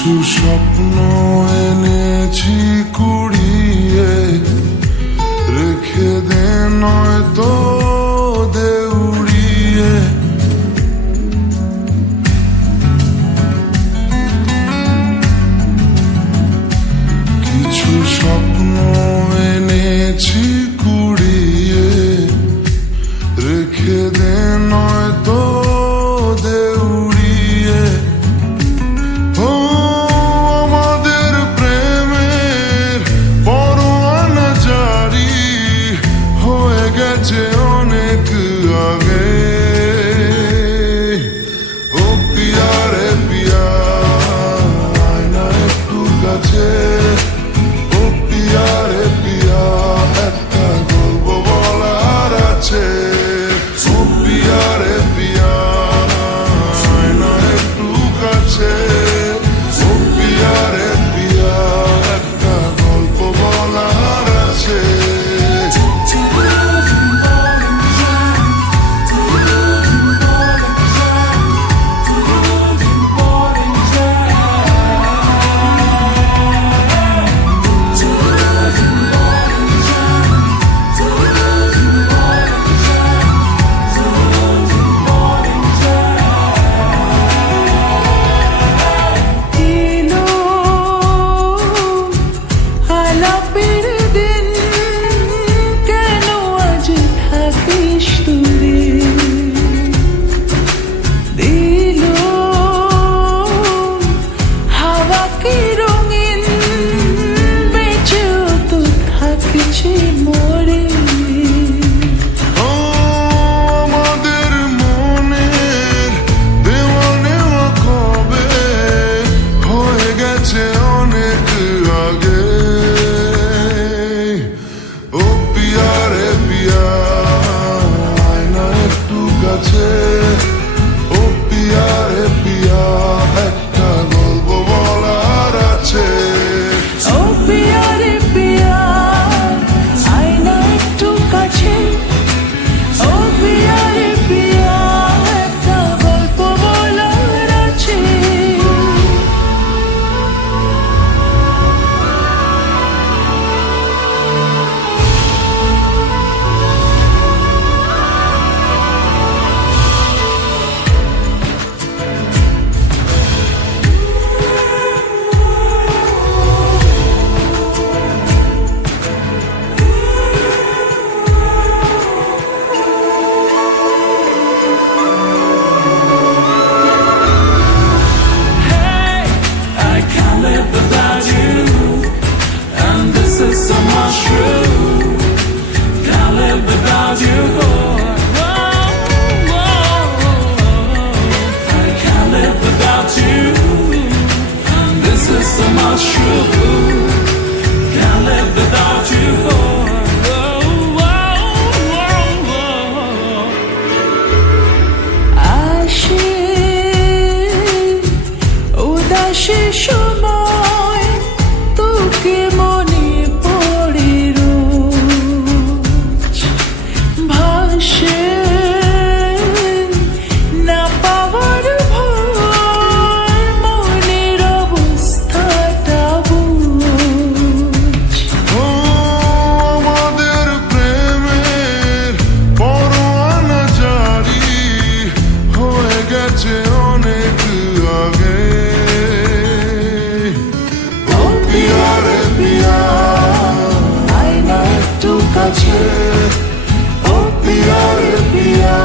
কিছু স্বপ্ন এনেছি কুড়িয়ে, রেখে দে নয়তো দে উড়িয়ে। কিছু স্বপ্ন এনেছি কুড়িয়ে, রেখে দে নয়তো দে উড়িয়ে। ও আমাদের প্রেমের পরোয়ানা জারি হয়ে গেছে অনেক আগে। ও পিয়া রে পিয়া, আয় না একটু কাছে। ও পিয়া রে পিয়া, একটা গল্প বলার আছে। ও পিয়া রে পিয়া, আয় না একটু কাছে। ও পিয়া রে পিয়া, একটা গল্প বলার আছে। ও পিয়া রে পিয়া, একটা গল্প বলার আছে। ও পিয়া রে পিয়া, আয় না একটু কাছে। ও পিয়া রে পিয়া, একটা গল্প বলার আছে। সময় তোকে মনে পড়ে রোজ, ভাসে না পাওয়ার ভয়, মনের অবস্থাটা বুঝ। ও আমাদের প্রেমের পরোয়ানা জারি হয়ে গেছে অনেক আগে। কাছে ও পিয়া রে পিয়া।